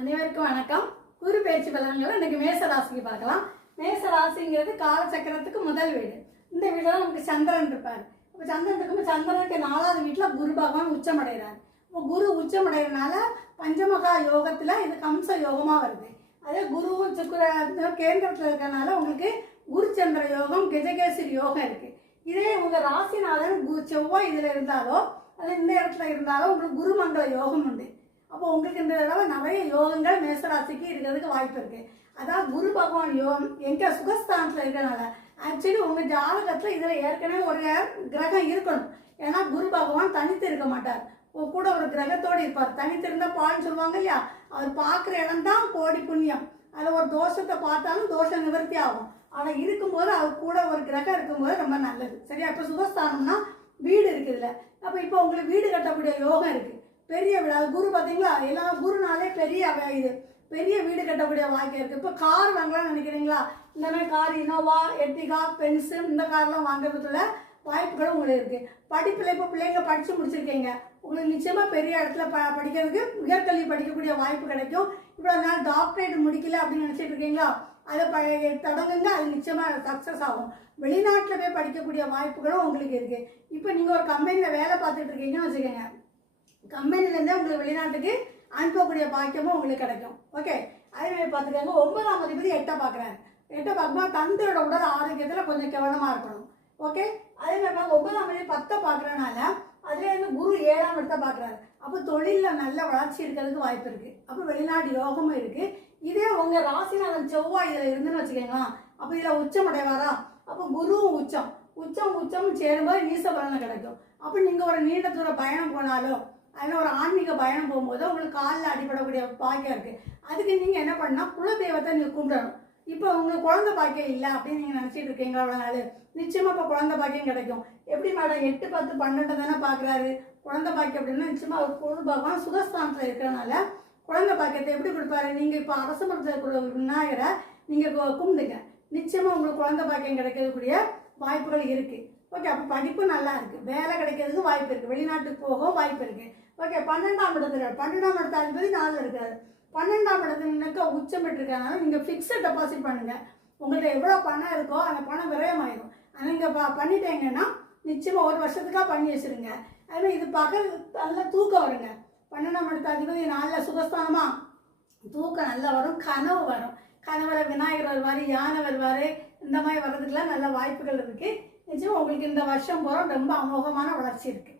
அனைவருக்கும் வணக்கம். குரு பயிற்சி பலன்களை இன்னைக்கு மேச ராசிக்கு பார்க்கலாம். மேச ராசிங்கிறது காலச்சக்கரத்துக்கு முதல் வீடு. இந்த வீடுல நமக்கு சந்திரன் இருப்பார். இப்போ சந்திரன் இருக்கும்போது சந்திரனுக்கு 4வது வீட்டில் குரு பகவான் உச்சமடைகிறார். இப்போ குரு உச்சமடைகிறதுனால பஞ்சமகா யோகத்தில் இது கம்ச யோகமாக வருது. அதே குருவும் கேந்திரத்தில் இருக்கிறதுனால உங்களுக்கு குருச்சந்திர யோகம், கஜகேசரி யோகம் இருக்குது. இதே உங்கள் ராசிநாதன் செவ்வாய் இதில் இருந்தாலோ அது இந்த இடத்துல இருந்தாலோ உங்களுக்கு குருமங்கள யோகம் உண்டு. அப்போ உங்களுக்கு இந்த தடவை நிறைய யோகங்கள் மேசராசிக்கு இருக்கிறதுக்கு வாய்ப்பு இருக்குது. அதான் குரு பகவான் யோகம் எங்கே சுகஸ்தானத்தில் இருக்கிறனால ஆக்சுவலி உங்கள் ஜாதகத்தில் இதில் ஏற்கனவே ஒரு கிரகம் இருக்கணும். ஏன்னா குரு பகவான் தனித்து இருக்க மாட்டார், கூட ஒரு கிரகத்தோடு இருப்பார். தனித்து இருந்தால் பால்னு சொல்லுவாங்க இல்லையா, அவர் பார்க்குற இடம் தான் கோடி புண்ணியம். அதில் ஒரு தோஷத்தை பார்த்தாலும் தோஷம் நிவர்த்தி ஆகும். ஆனால் இருக்கும்போது அவர் கூட ஒரு கிரகம் இருக்கும்போது ரொம்ப நல்லது. சரியா? இப்போ சுகஸ்தானம்னா வீடு இருக்குதுல்ல, அப்போ இப்போ உங்களுக்கு வீடு கட்டக்கூடிய யோகம் இருக்குது. பெரிய வீடு, அது குரு பார்த்தீங்களா, எல்லாம் குருனாலே பெரிய இது பெரிய வீடு கட்டக்கூடிய வாய்ப்பு இருக்குது. இப்போ கார் வாங்கலாம்னு நினைக்கிறீங்களா, இந்த மாதிரி கார் இனோவா, எர்டிகா, பென்ஸு இந்த கார்லாம் வாங்குறதுக்குள்ள வாய்ப்புகளும் உங்களுக்கு இருக்குது. படிப்பில் இப்போ பிள்ளைங்க படித்து முடிச்சிருக்கீங்க, உங்களுக்கு நிச்சயமாக பெரிய இடத்துல படிக்கிறதுக்கு உயர்கல்வி படிக்கக்கூடிய வாய்ப்பு கிடைக்கும். இவ்வளோ நாள் டாக்டரேட் முடிக்கல அப்படின்னு நினச்சிட்டு இருக்கீங்களா, அதை தொடங்குங்க, அது நிச்சயமாக சக்ஸஸ் ஆகும். வெளிநாட்டில் போய் படிக்கக்கூடிய வாய்ப்புகளும் உங்களுக்கு இருக்குது. இப்போ நீங்கள் ஒரு கம்பெனியில் வேலை பார்த்துட்டு இருக்கீங்கன்னு வச்சுக்கோங்க, கம்பெனிலேருந்தே உங்களுக்கு வெளிநாட்டுக்கு அனுப்பக்கூடிய பாக்கியமும் உங்களுக்கு கிடைக்கும். ஓகே, அதே மாதிரி பார்த்துக்கோங்க. 9ஆம் அதிபதி 8 பார்க்குறாரு. 8 பார்க்கும்போது தந்தையோட உடல் ஆரோக்கியத்தில் கொஞ்சம் கவனமாக இருக்கணும். ஓகே, அதே மாதிரி 9ஆம் அதிபதி 10 பார்க்குறதுனால அதுலேருந்து குரு 7ஆம் இடத்தை பார்க்குறாரு. அப்போ தொழிலில் நல்ல வளர்ச்சி இருக்கிறதுக்கு வாய்ப்பு இருக்குது. அப்போ வெளிநாடு யோகமும் இருக்குது. இதே உங்கள் ராசிநாதன் செவ்வாய் இதில் இருந்துன்னு வச்சுக்கோங்களா, அப்போ இதில் உச்சம் அடைவாரா, அப்போ குருவும் உச்சம் சேரும்போது நீச பலனை கிடைக்கும். அப்போ நீங்கள் ஒரு நீண்ட தூர பயணம் போனாலோ அதில் ஒரு ஆன்மீக பயணம் போகும்போது உங்களுக்கு காலில் அடிபடக்கூடிய பாக்கியம் இருக்குது. அதுக்கு நீங்கள் என்ன பண்ணால் குலதெய்வத்தை நீங்கள் கும்பிடணும். இப்போ உங்களுக்கு குழந்தை பாக்கியம் இல்லை அப்படின்னு நீங்கள் நினச்சிட்டு இருக்கீங்களா, அவ்வளோ நாள் நிச்சயமாக இப்போ குழந்தை பாக்கியம் கிடைக்கும். எப்படி மேடம் 8, 10, 12 தானே பார்க்குறாரு குழந்தை பாக்கியம் அப்படின்னா, நிச்சயமாக அவர் குரு பகவான் சுகஸ்தானத்தில் இருக்கிறனால குழந்தை பாக்கியத்தை எப்படி கொடுப்பாரு. நீங்கள் இப்போ அரச மரத்தில் விநாயகரை நீங்கள் கும்பிடுங்க, நிச்சயமாக உங்களுக்கு குழந்தை பாக்கியம் கிடைக்கக்கூடிய வாய்ப்புகள் இருக்குது. ஓகே, அப்போ படிப்பு நல்லா இருக்குது, வேலை கிடைக்கிறதுக்கு வாய்ப்பு இருக்குது, வெளிநாட்டுக்கு போக வாய்ப்பு இருக்குது. ஓகே, 12ஆம் இடத்துல அதிபதி 4 இருக்காரு. 12ஆம் இடத்துல உச்சம் பெற்றிருக்கனால நீங்கள் ஃபிக்ஸட் டெபாசிட் பண்ணுங்கள். உங்கள்கிட்ட எவ்வளோ பணம் இருக்கோ அந்த பணம் விரயமாயிடும். ஆனால் நீங்கள் பண்ணிட்டீங்கன்னா நிச்சயமாக 1 வருஷத்துக்காக பண்ணி வச்சுருங்க. அதுமாதிரி இது பகல் நல்லா தூக்கம் வருங்க. 12ஆம் இடத்து அதிபதி 4 சுகஸ்தானமா, தூக்கம் நல்லா வரும், கனவு வரும். கனவுல விநாயகர் வருவார், யானை வருவார், இந்த மாதிரி வர்றதுக்கெல்லாம் நல்ல வாய்ப்புகள் இருக்குது. நிச்சயமாக உங்களுக்கு இந்த வருஷம் போகிறோம் ரொம்ப அமோகமான வளர்ச்சி இருக்குது.